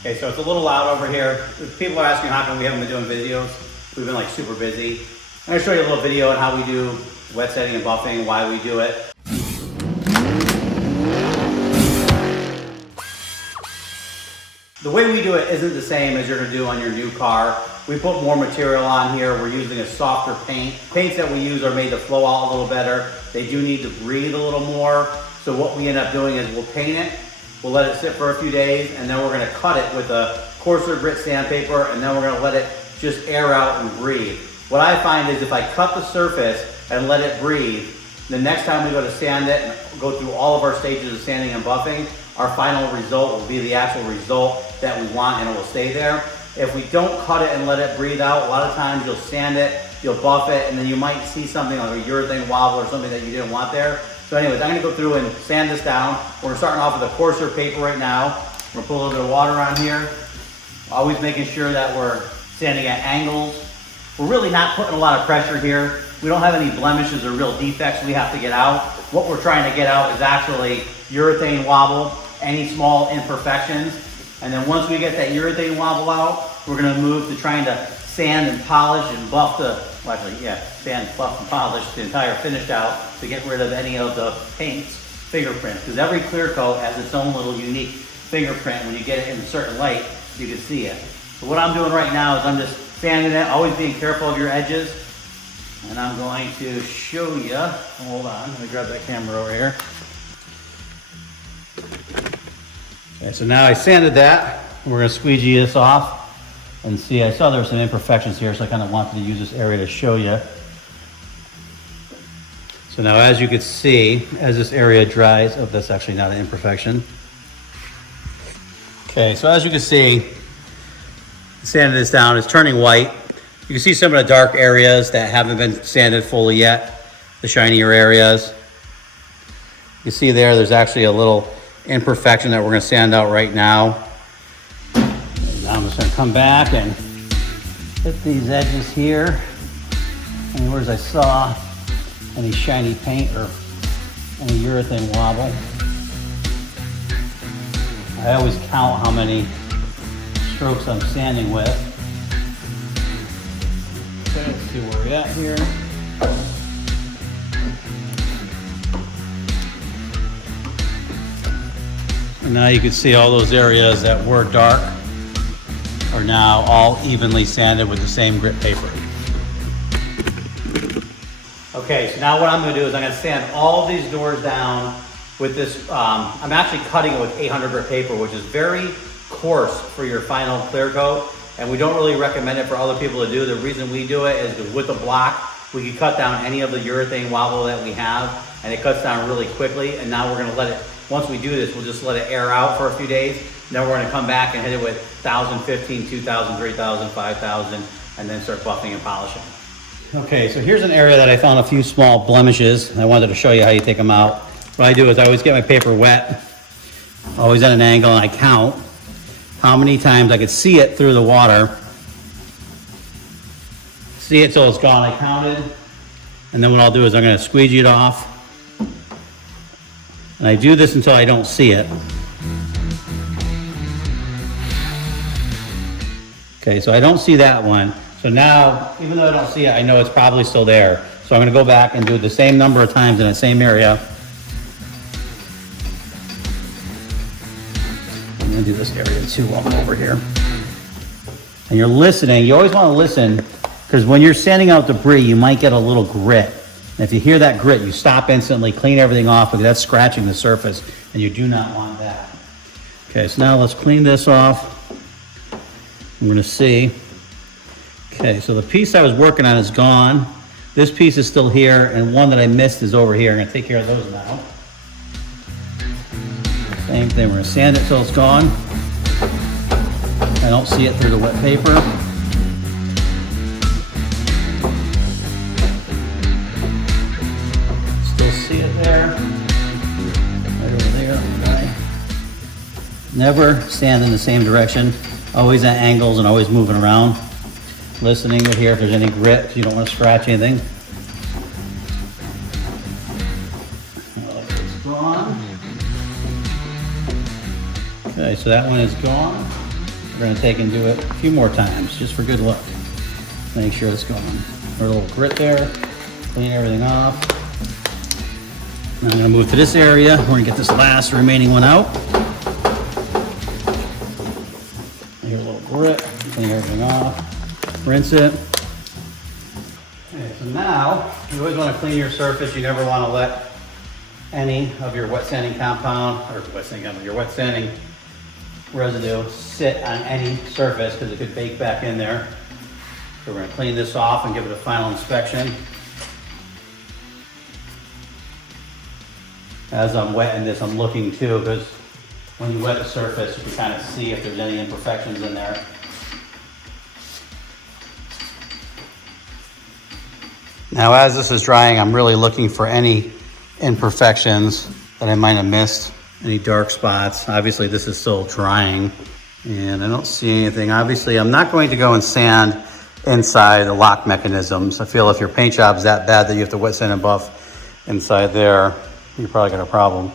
Okay, so it's a little loud over here. People are asking how come we haven't been doing videos. We've been like super busy. I'm gonna show you a little video on how we do wet setting and buffing, why we do it. The way we do it isn't the same as you're gonna do on your new car. We put more material on here. We're using a softer paint. Paints that we use are made to flow out a little better. They do need to breathe a little more. So what we end up doing is we'll paint it, we'll let it sit for a few days, and then we're gonna cut it with a coarser grit sandpaper, and then we're gonna let it just air out and breathe. What I find is if I cut the surface and let it breathe, the next time we go to sand it and go through all of our stages of sanding and buffing, our final result will be the actual result that we want, and it will stay there. If we don't cut it and let it breathe out, a lot of times you'll sand it, you'll buff it, and then you might see something like a urethane wobble or something that you didn't want there. So anyways, I'm gonna go through and sand this down. We're starting off with a coarser paper right now. We're gonna put a little bit of water on here. Always making sure that we're sanding at angles. We're really not putting a lot of pressure here. We don't have any blemishes or real defects we have to get out. What we're trying to get out is actually urethane wobble, any small imperfections. And then once we get that urethane wobble out, we're gonna move to trying to sand and polish and buff sand, buff and polish the entire finish out to get rid of any of the paint's fingerprints. Because every clear coat has its own little unique fingerprint. When you get it in a certain light, you can see it. So what I'm doing right now is I'm just sanding it, always being careful of your edges. And I'm going to show you, hold on, let me grab that camera over here. Okay, so now I sanded that. We're gonna squeegee this off and see, I saw there were some imperfections here, so I kind of wanted to use this area to show you. So now as you can see, as this area dries, oh, that's actually not an imperfection. Okay, so as you can see, sanded this down, it's turning white. You can see some of the dark areas that haven't been sanded fully yet, the shinier areas. You see there's actually a little imperfection that we're gonna sand out right now. And now I'm just gonna come back and hit these edges here. Anywhere I saw any shiny paint or any urethane wobble. I always count how many strokes I'm sanding with. Okay, let's see where we're at here. And now you can see all those areas that were dark are now all evenly sanded with the same grit paper. Okay, so now what I'm gonna do is I'm gonna sand all these doors down with this, I'm actually cutting it with 800 grit paper, which is very coarse for your final clear coat. And we don't really recommend it for other people to do. The reason we do it is because with the block, we can cut down any of the urethane wobble that we have, and it cuts down really quickly. And now we're gonna let it, once we do this, we'll just let it air out for a few days. Then we're gonna come back and hit it with 1,000, 15, 2,000, 3,000, 5,000, and then start buffing and polishing. Okay, so here's an area that I found a few small blemishes. I wanted to show you how you take them out. What I do is I always get my paper wet, always at an angle, and I count how many times I could see it through the water. See it till it's gone, I counted. And then what I'll do is I'm gonna squeegee it off. And I do this until I don't see it. Okay, so I don't see that one. So now, even though I don't see it, I know it's probably still there. So I'm gonna go back and do the same number of times in the same area. I'm gonna do this area too while I'm over here. And you're listening, you always wanna listen, because when you're sanding out debris, you might get a little grit. And if you hear that grit, you stop instantly, clean everything off, because that's scratching the surface, and you do not want that. Okay, so now let's clean this off. I'm gonna see. Okay, so the piece I was working on is gone. This piece is still here, and one that I missed is over here. I'm gonna take care of those now. Same thing, we're gonna sand it till it's gone. I don't see it through the wet paper. Still see it there. Right over there, okay. Never stand in the same direction. Always at angles and always moving around. Listening to hear if there's any grit, so you don't want to scratch anything. It's gone. Okay, so that one is gone. We're gonna take and do it a few more times, just for good luck. Make sure it's going. A little grit there, clean everything off. Now I'm gonna move to this area. We're gonna get this last remaining one out. Here, a little grit, clean everything off, rinse it. Okay, so now, you always wanna clean your surface. You never wanna let any of your wet sanding compound, or your wet sanding residue sit on any surface because it could bake back in there. So we're gonna clean this off and give it a final inspection. As I'm wetting this, I'm looking too, because when you wet the surface, you can kind of see if there's any imperfections in there. Now, as this is drying, I'm really looking for any imperfections that I might have missed, any dark spots. Obviously, this is still drying, and I don't see anything. Obviously, I'm not going to go and sand inside the lock mechanisms. I feel if your paint job is that bad that you have to wet sand and buff inside there, you're probably got a problem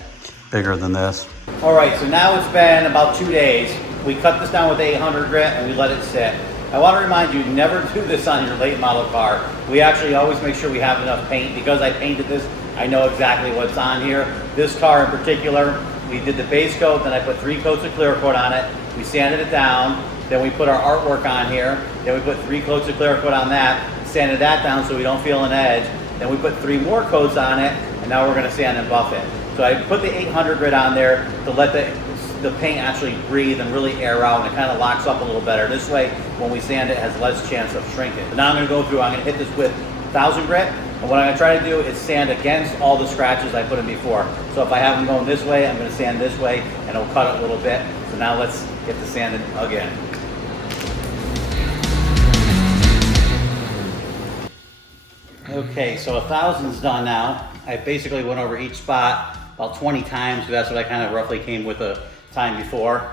bigger than this. All right, so now it's been about 2 days. We cut this down with 800 grit and we let it sit. I want to remind you, never do this on your late model car. We actually always make sure we have enough paint. Because I painted this, I know exactly what's on here. This car in particular, we did the base coat, then I put 3 coats of clear coat on it. We sanded it down. Then we put our artwork on here. Then we put 3 coats of clear coat on that, sanded that down so we don't feel an edge. Then we put 3 more coats on it, and now we're gonna sand and buff it. So I put the 800 grit on there to let the paint actually breathe and really air out, and it kind of locks up a little better. This way, when we sand it, it has less chance of shrinking. So now I'm gonna go through, I'm gonna hit this with 1000 grit, and what I'm gonna try to do is sand against all the scratches I put in before. So if I have them going this way, I'm gonna sand this way, and it'll cut it a little bit. So now let's get the sanding again. Okay, so 1000's done now. I basically went over each spot about 20 times, so that's what I kind of roughly came with the time before.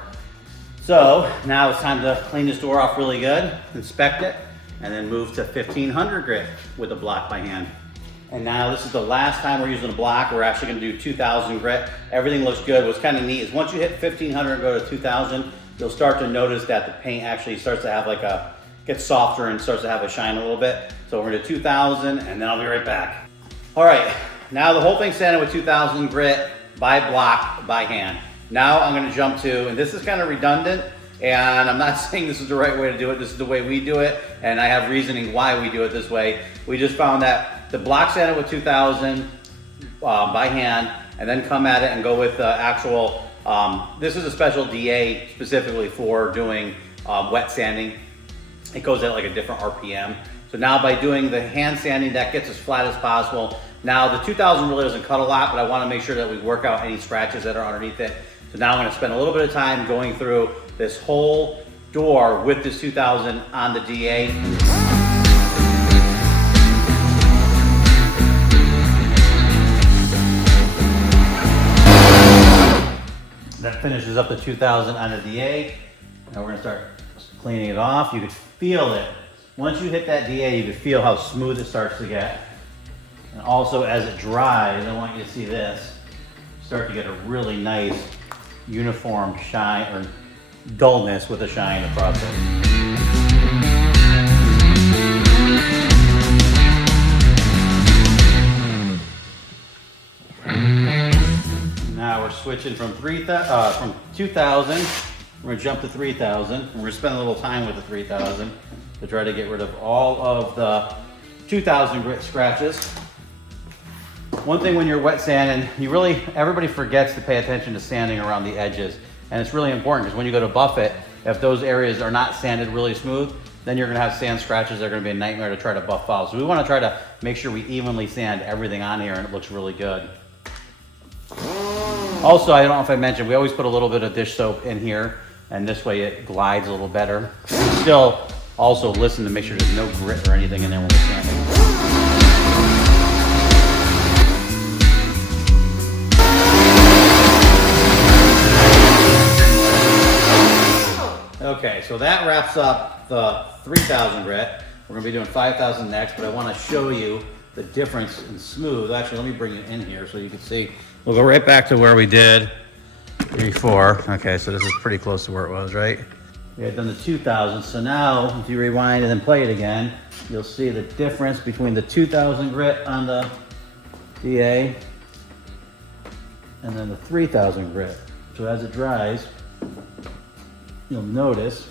So now it's time to clean this door off really good, inspect it, and then move to 1500 grit with a block by hand. And now this is the last time we're using a block. We're actually gonna do 2000 grit. Everything looks good. What's kind of neat is once you hit 1500 and go to 2000, you'll start to notice that the paint actually starts to have gets softer and starts to have a shine a little bit. So we're gonna do 2000 and then I'll be right back. All right, now the whole thing's sanded with 2000 grit by block, by hand. Now I'm gonna jump to, and this is kind of redundant, and I'm not saying this is the right way to do it, this is the way we do it, and I have reasoning why we do it this way. We just found that the block sanded with 2000 by hand, and then come at it and go with the actual, this is a special DA specifically for doing wet sanding. It goes at like a different RPM. So now by doing the hand sanding, that gets as flat as possible. Now the 2000 really doesn't cut a lot, but I wanna make sure that we work out any scratches that are underneath it. So now I'm gonna spend a little bit of time going through this whole door with this 2000 on the DA. That finishes up the 2000 on the DA. Now we're gonna start cleaning it off. You could feel it. Once you hit that DA, you can feel how smooth it starts to get. And also as it dries, I want you to see this, start to get a really nice uniform shine or dullness with a shine across it. Now we're switching from 2000. We're gonna jump to 3000, and we're gonna spend a little time with the 3000 to try to get rid of all of the 2000 grit scratches. One thing when you're wet sanding, everybody forgets to pay attention to sanding around the edges. And it's really important because when you go to buff it, if those areas are not sanded really smooth, then you're gonna have sand scratches that are gonna be a nightmare to try to buff out. So we wanna try to make sure we evenly sand everything on here and it looks really good. Also, I don't know if I mentioned, we always put a little bit of dish soap in here, and this way it glides a little better. Still, also listen to make sure there's no grit or anything in there when we're sanding. Okay, so that wraps up the 3000 grit. We're gonna be doing 5000 next, but I wanna show you the difference in smooth. Actually, let me bring it in here so you can see. We'll go right back to where we did before. Okay, so this is pretty close to where it was, right? We had done the 2000. So now, if you rewind and then play it again, you'll see the difference between the 2000 grit on the DA and then the 3000 grit. So as it dries, you'll notice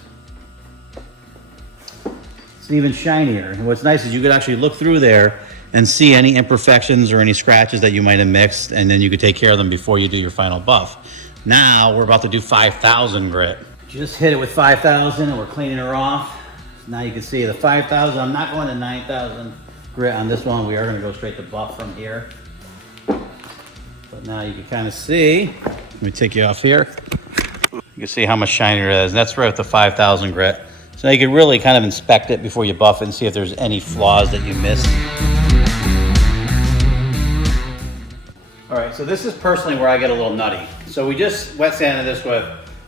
it's even shinier. And what's nice is you could actually look through there and see any imperfections or any scratches that you might have mixed, and then you could take care of them before you do your final buff. Now we're about to do 5000 grit. Just hit it with 5000 and we're cleaning her off. Now you can see the 5000, I'm not going to 9000 grit on this one. We are gonna go straight to buff from here. But now you can kind of see, let me take you off here. You can see how much shinier it is. And that's right with the 5000 grit. So now you can really kind of inspect it before you buff it and see if there's any flaws that you missed. All right, so this is personally where I get a little nutty. So we just wet sanded this with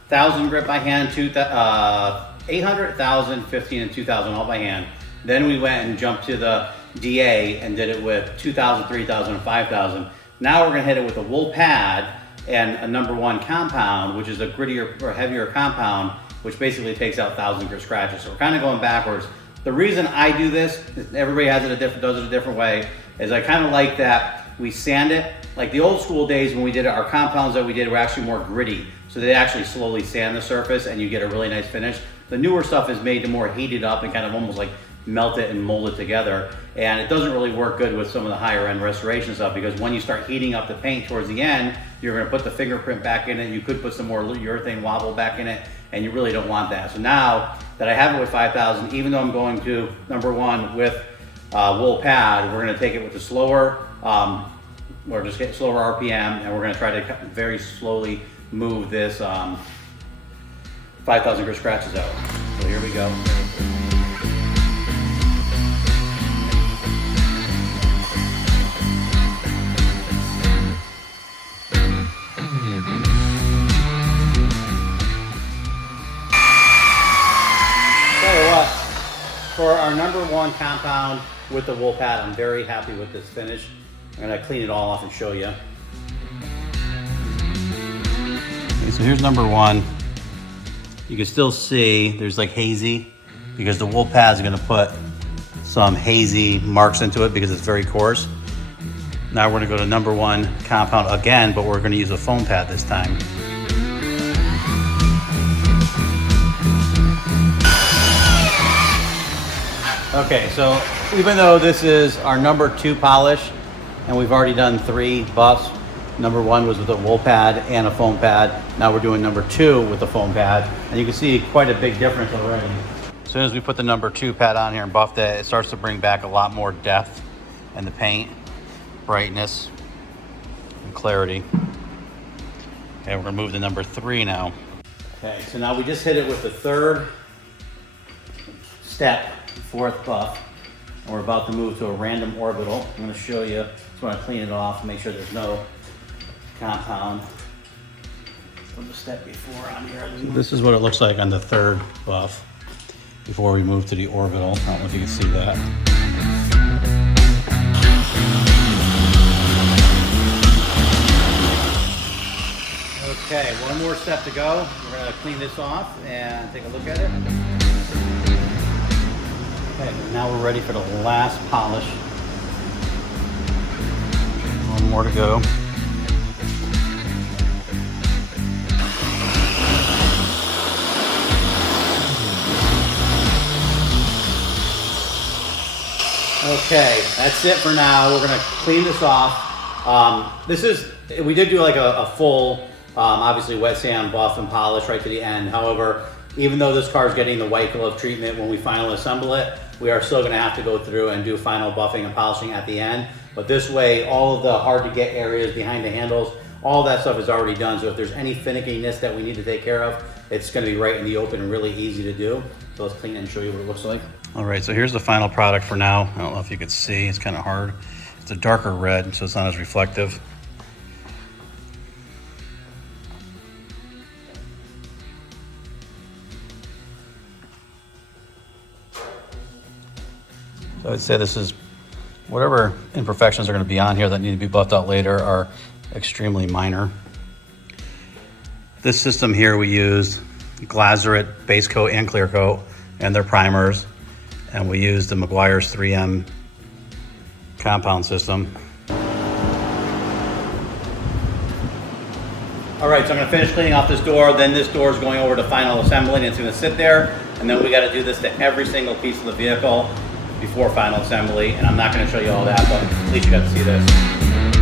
1000 grit by hand, 800, 1000, 15, and 2000 all by hand. Then we went and jumped to the DA and did it with 2000, 3000, and 5000. Now we're gonna hit it with a wool pad and a #1 compound, which is a grittier or heavier compound, which basically takes out 1000 grit scratches. So we're kind of going backwards. The reason I do this, everybody has it does it a different way, is I kind of like that we sand it. Like the old school days when we did it, our compounds that we did were actually more gritty. So they actually slowly sand the surface and you get a really nice finish. The newer stuff is made to more heat it up and kind of almost like melt it and mold it together. And it doesn't really work good with some of the higher end restoration stuff, because when you start heating up the paint towards the end, you're gonna put the fingerprint back in it. You could put some more urethane wobble back in it, and you really don't want that. So now that I have it with 5000, even though I'm going to #1 with wool pad, we're gonna take it with the slower, or just get slower RPM, and we're gonna try to very slowly move this 5000 grit scratches out. So here we go. For our #1 compound with the wool pad, I'm very happy with this finish. I'm gonna clean it all off and show you. Okay, so here's #1. You can still see there's like hazy, because the wool pad is gonna put some hazy marks into it because it's very coarse. Now we're gonna go to #1 compound again, but we're gonna use a foam pad this time. Okay, so even though this is our #2 polish, and we've already done 3 buffs, #1 was with a wool pad and a foam pad. Now we're doing #2 with the foam pad, and you can see quite a big difference already. As soon as we put the #2 pad on here and buffed it, it starts to bring back a lot more depth in the paint, brightness, and clarity. Okay, we're gonna move to #3 now. Okay, so now we just hit it with the 3rd step, 4th buff, and we're about to move to a random orbital. I'm going to show you. Just want to clean it off and make sure there's no compound from the step before on here. So this is what it looks like on the 3rd buff before we move to the orbital. I don't know if you can see that. Okay, one more step to go. We're going to clean this off and take a look at it. Okay, now we're ready for the last polish. One more to go. Okay, that's it for now. We're gonna clean this off. We did do like a full, obviously wet sand, buff, and polish right to the end. However, even though this car is getting the white glove treatment when we finally assemble it, we are still going to have to go through and do final buffing and polishing at the end. But this way, all of the hard to get areas behind the handles, all that stuff is already done. So if there's any finickiness that we need to take care of, it's going to be right in the open and really easy to do. So let's clean it and show you what it looks like. All right, so here's the final product for now. I don't know if you could see, it's kind of hard. It's a darker red, so it's not as reflective. So I'd say this is, whatever imperfections are going to be on here that need to be buffed out later are extremely minor. This system here we used Glasurit base coat and clear coat and their primers. And we use the Meguiar's 3M compound system. All right, so I'm gonna finish cleaning off this door, then this door is going over to final assembly and it's gonna sit there, and then we gotta do this to every single piece of the vehicle before final assembly, and I'm not gonna show you all that, but at least you got to see this.